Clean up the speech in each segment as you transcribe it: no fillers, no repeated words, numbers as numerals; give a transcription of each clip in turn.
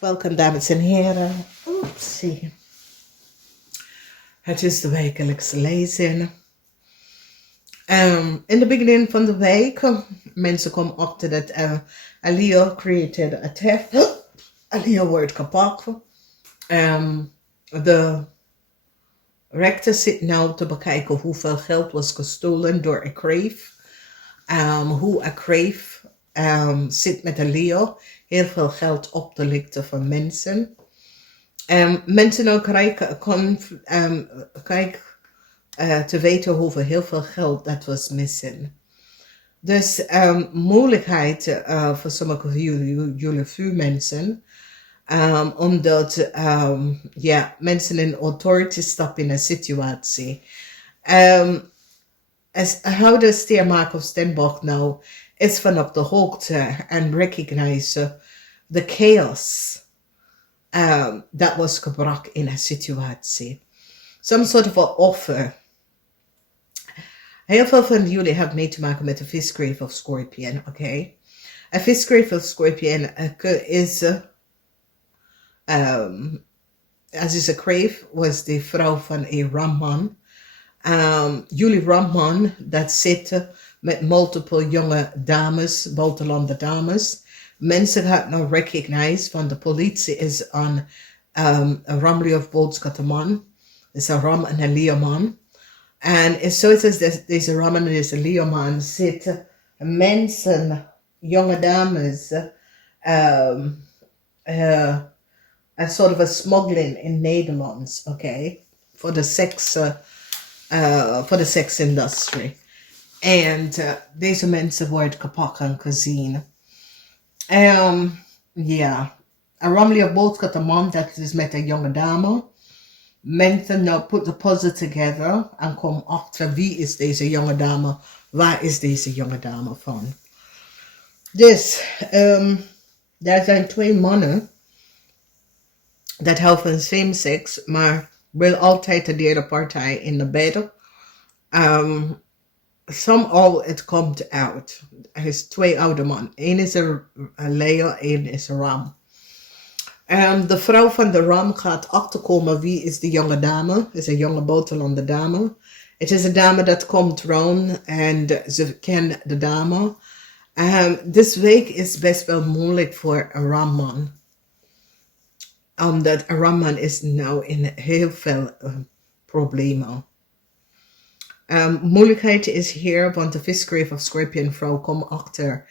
Welkom dames en heren. Oepsie. Het is de wekelijkse lezing. In the beginning van de week, mensen komen achter dat LEEUW created a theft. LEEUW wordt kapot. De rechter zit nu te bekijken hoeveel geld was gestolen door een kreef. Hoe een kreef zit met de LEEUW heel veel geld op te lichten van mensen. Mensen ook te weten hoeveel heel veel geld dat was missing. Dus moeilijkheid voor sommige van jullie vuurmensen. Omdat mensen in authority stappen in een situatie. How de steermaker of Stenbock nou is van op de hoogte en recognize the chaos that was gebracht in een situatie. Some sort of an offer. Heel veel van jullie hebben mee te maken met de visgraaf of Scorpion, oké? Een visgraaf of Scorpion is as is a grave was de vrouw van een ramman. Jullie ramman dat zitten met multiple jonge dames, buitenlandse dames. Mensen gaan nou recognize van de politie is aan een LEEUW boogschutterman. is een ram en een leeuwman. En zo is het deze ram en deze leeuwman zitten mensen, jonge dames, een soort of a smuggling in Nederlands, oké? Voor de sex industry. En deze mensen worden kapot en gezien. Een LEEUW boogschutterman, dat is met een jonge dame. Mensen nou put the puzzle together en komen achter wie is deze jonge dame, waar is deze jonge dame van. Dus, er zijn twee mannen dat houden van same sex, maar wil altijd de derde partij in de bed. Somehow it comes out. Er is twee oude mannen. Eén is een leeuw, één is een ram. De vrouw van de ram gaat achterkomen wie is de jonge dame. Het is een jonge buitenlandse dame. Het is een dame dat komt rond en ze kent de dame. Deze week is best wel moeilijk voor een ramman. Omdat een ramman is nou in heel veel problemen. Moeilijkheid is hier, want de visgraaf of Scorpion vrouw komt achter.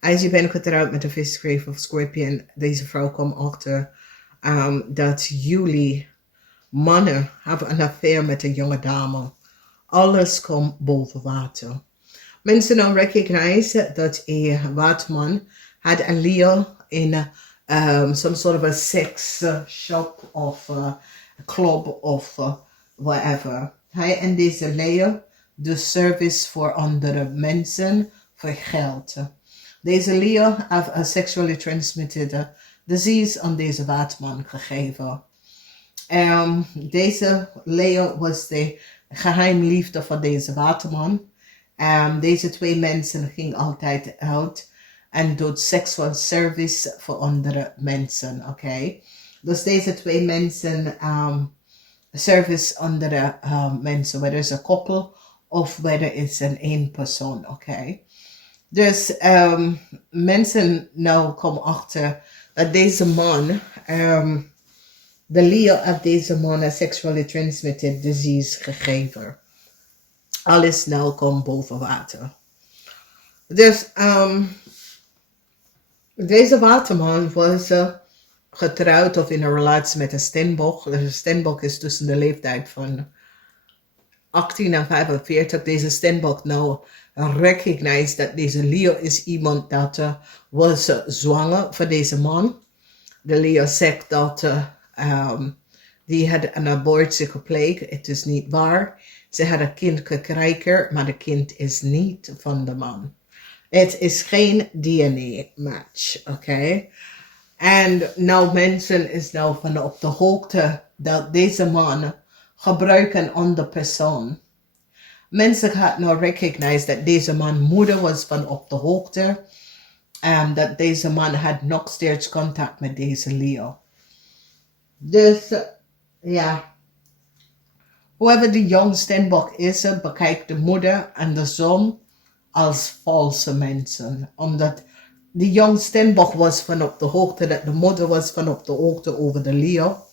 Als je bent getrouwd met de visgraaf of Scorpion, deze vrouw komt achter dat jullie mannen hebben een affaire met een jonge dame. Alles komt boven water. Mensen dan recognize dat een waterman had een LEEUW in some sort of a sex shop of club of whatever. Hij en deze LEEUW de service voor andere mensen voor geld. Deze LEEUW heeft een sexually transmitted disease aan deze waterman gegeven. Deze LEEUW was de geheimliefde van deze waterman. Deze twee mensen gingen altijd uit en doet sexual service voor andere mensen, oké? Dus deze twee mensen service andere mensen, whether it's a couple of whether it's an één persoon, oké? Dus mensen nou komen achter dat deze man, de LEEUW heeft deze man een sexually transmitted disease gegeven. Alles nou komt boven water. Dus deze waterman was getrouwd of in een relatie met een Stenbock. Dus een Stenbock is tussen de leeftijd van 18 en 45. Deze Stenbock nou recognize dat deze LEEUW is iemand dat was zwanger voor deze man. De LEEUW zegt dat die had een abortie gepleegd. Het is niet waar. Ze had een kind gekregen, maar het kind is niet van de man. Het is geen DNA-match, oké? En nou mensen is nou van op de hoogte dat deze man gebruikt een andere persoon. Mensen gaan nou recognize dat deze man moeder was van op de hoogte. dat deze man had nog steeds contact met deze Leo. Dus ja, whoever de jong Steenbok is, bekijkt de moeder en de zoon als valse mensen. Omdat de jong Steenbok was van op de hoogte, dat de moeder was van op de hoogte over de Leo.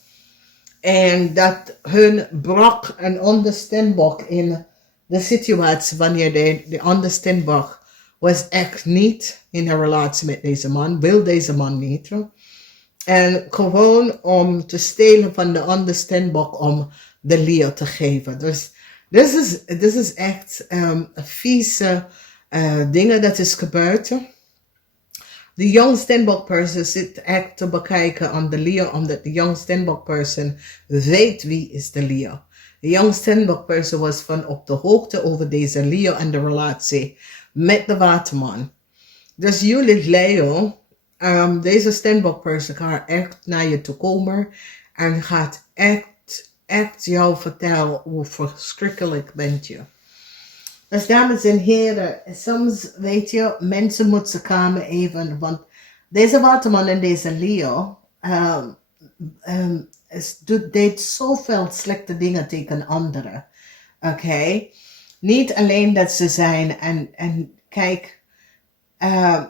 En dat hun brak een ander Steenbok in de situatie wanneer de andere Steenbok was echt niet in een relatie met deze man, wil deze man niet. En gewoon om te stelen van de andere Steenbok om de Leo te geven. Dus dit is echt vieze dingen dat is gebeurd. De young Steenbok person zit echt te bekijken aan de Leo, omdat de young Steenbok person weet wie is de Leo. De young Steenbok person was van op de hoogte over deze Leo en de relatie met de waterman. Dus jullie Leo, deze Steenbok person gaat echt naar je toe komen en gaat echt jou vertellen hoe verschrikkelijk bent je. Dus dames en heren, soms weet je, mensen moeten komen even, want deze waterman en deze Leo deed zoveel slechte dingen tegen anderen. Oké? Niet alleen dat ze zijn en kijk,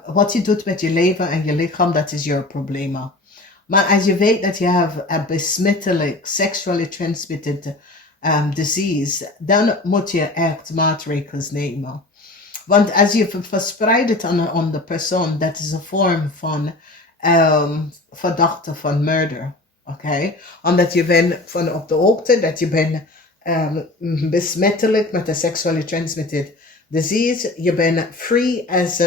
wat je doet met je leven en je lichaam, dat is je probleem. Maar als je weet dat je hebt een besmettelijk, sexually transmitted disease, dan moet je echt maatregelen nemen. Want als je verspreidt het aan de persoon, dat is een vorm van verdachte van murder. Oké? Omdat je bent van op de hoogte dat je bent besmettelijk met een sexually transmitted disease. Je bent free as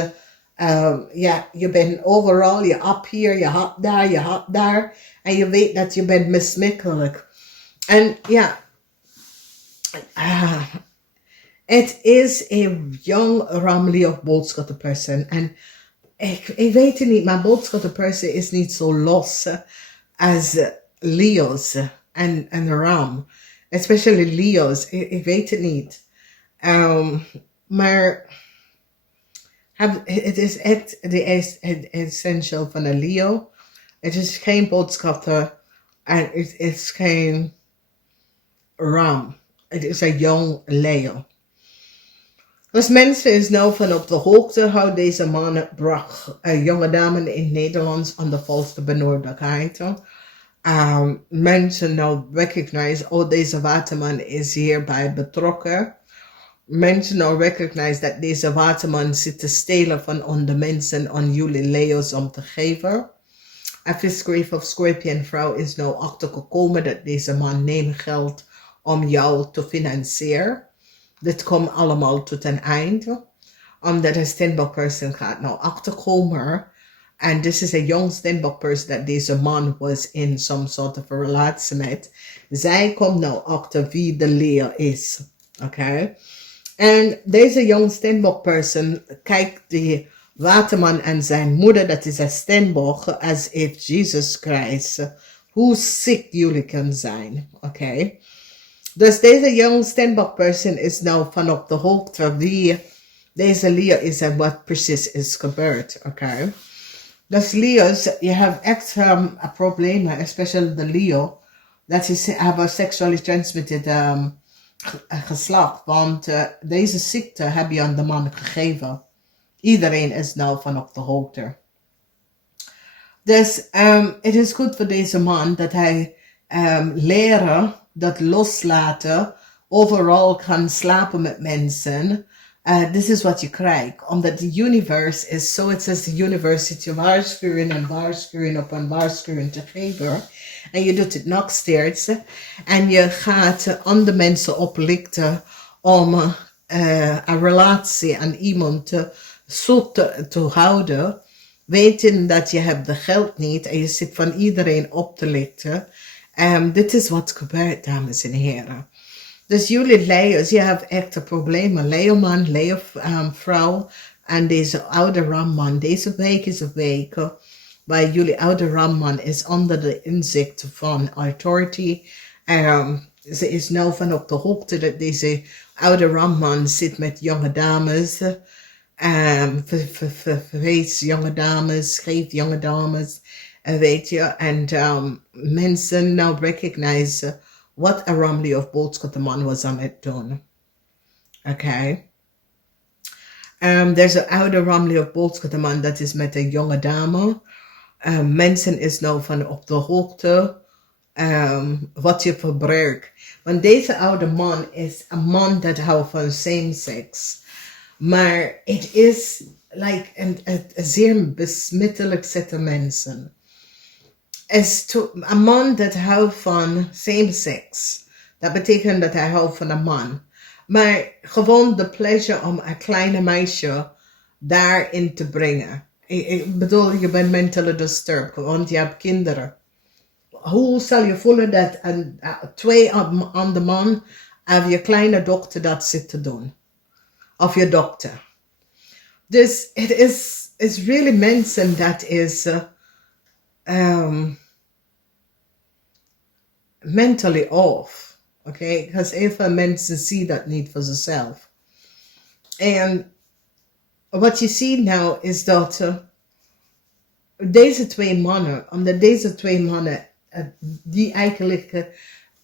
je bent overal, je up hier, je up daar, je up daar. En je weet dat je bent besmettelijk. En ja, het is een young Ramley of boodschapper person. En ik weet het niet, maar boodschapper person is niet zo los als Leo's en Ram. Especially Leo's. Ik weet het niet. Maar het is echt de essential van een Leo. Het is geen boodschapper en het is geen Ram. Het is een jong Leo. Dus mensen is nou van op de hoogte hoe deze man bracht jonge dame in Nederland aan de valse benodigdheid. Mensen nou recognize, oh deze waterman is hierbij betrokken. Mensen nou recognize dat deze waterman zit te stelen van onder mensen aan jullie Leo's om te geven. Een visgreep of scorpion vrouw is nou achtergekomen dat deze man neemt geld om jou te financieren. Dit komt allemaal tot een einde. Omdat een Steenbok person gaat nou achterkomen. En dit is een jong Steenbok person dat deze man was in some sort of a relatie met. Zij komt nou achter wie de Leo is. Oké? En deze jong Steenbok person kijkt die waterman en zijn moeder, dat is een Steenbok, as if Jesus Christ, hoe ziek jullie kan zijn. Oké? Dus deze young Steenbok person is nou van op de hoogte wie deze Leo is en wat precies is gebeurd. Oké? Dus Leo's, je hebt echt problemen, especially de Leo, dat is hebben sexually transmitted geslacht. Want deze ziekte heb je aan de man gegeven. Iedereen is nou van op de hoogte. Dus het is goed voor deze man dat hij leren, dat loslaten, overal kan slapen met mensen. This is wat je krijgt. Omdat de universe is zo, het says de universe zit je waarschuwen en waarschuwen op een waarschuwen te geven. En je doet het nog steeds. En je gaat andere mensen oplichten om een relatie aan iemand te houden. Weten dat je hebt de geld niet en je zit van iedereen op te lichten. Dit is wat gebeurt, dames en heren. Dus jullie Leo's, je hebt echte problemen. Leo-man, Leo-vrouw en deze oude ramman. Deze week is een week waar jullie oude ramman is onder de inzicht van authority. Ze is nou van op de hoogte dat deze oude ramman zit met jonge dames. Wees jonge dames, geef jonge dames, weet je. En mensen nou recognize wat een Ramley of boodschappenman was aan het doen. Oké. Er is een oude Ramley of boodschappenman, dat is met een jonge dame. Mensen is nou van op de hoogte wat je verbruikt. Want deze oude man is een man dat houdt van same sex. Maar het is like een zeer besmettelijk zette mensen. Een man dat houdt van same sex. Dat betekent dat hij houdt van een man. Maar gewoon de pleasure om een kleine meisje daarin te brengen. Ik bedoel, je bent mentally disturbed, want je hebt kinderen. Hoe zal je voelen dat twee aan de man of je kleine dochter dat zit te doen? Of je dokter. Dus het is really mensen dat is mentally off. Okay? Because heel veel mensen zien dat niet voor zichzelf. En wat je ziet nou is dat deze twee mannen, omdat deze twee mannen die eigenlijk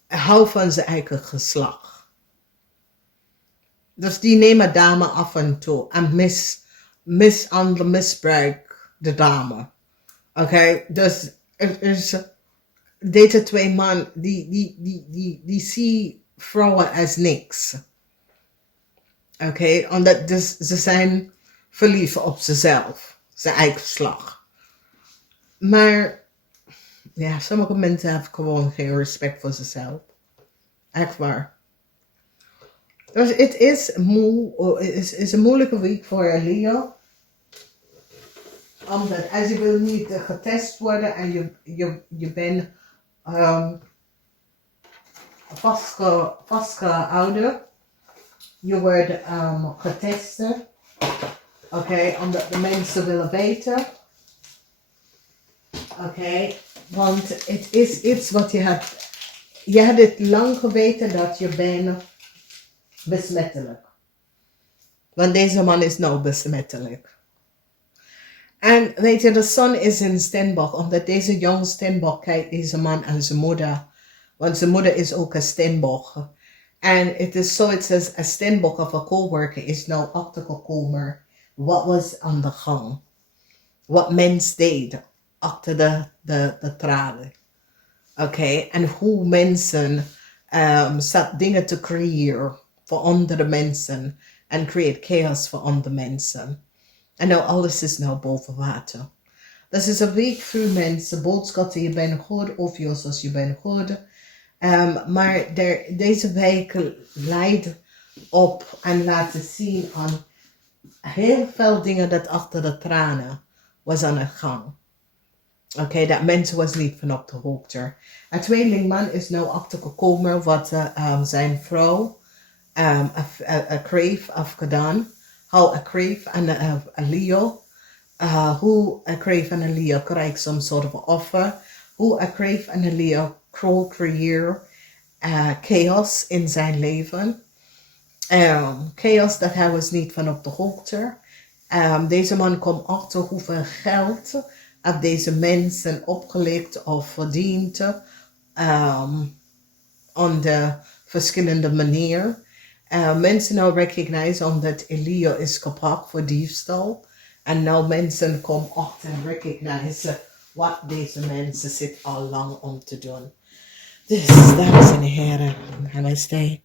houden van zijn eigen geslacht. Dus die nemen dame af en toe en misbruik de dame. Oké, dus deze twee man die zien vrouwen als niks. Oké, omdat dus ze zijn verliefd op zichzelf, zijn eigen slag. Maar ja, sommige mensen hebben gewoon geen respect voor zichzelf. Echt waar. Dus het is een moeilijke week voor Leo. Omdat als je wil niet getest worden en je bent vastgehouden. Je wordt getest. Oké, omdat de mensen willen weten. Oké, want het is iets wat je hebt. Je hebt het lang geweten dat je bent besmettelijk. Want deze man is nou besmettelijk. En weet je, de zon is in Stenbock. Omdat deze jonge Stenbock kijkt deze man aan zijn moeder. Want zijn moeder is ook een Stenbock. En het is zoiets als een Stenbock of een coworker is nou achtergekomen. Wat was aan de gang. Wat mens deed achter de tralen. Oké, en hoe mensen zat dingen te creëren voor andere mensen. En create chaos voor andere mensen. En nou alles is nou boven water. Dus is een week voor mensen. Boodschappen, je bent goed. Ophiuchus, je bent goed. Maar deze week leidt op en laten zien aan heel veel dingen dat achter de tranen was aan de gang. Oké, dat mensen was niet van op de hoogte. Een tweelingman is nou achtergekomen wat zijn vrouw een kreef heeft gedaan. Hoe een kreef en een Leo. Hoe een kreef en een Leo krijgt some sort of offer. Hoe een kreef en een Leo creëert chaos in zijn leven. Chaos dat hij was niet van op de hoogte. Deze man komt achter hoeveel geld heeft deze mensen opgelegd of verdiend op de verschillende manieren. Mensen nou recognize omdat Leo is gepakt voor diefstal. En nou mensen komen achter en recognize wat deze mensen zitten al lang om te doen. Dus dames en heren, namaste.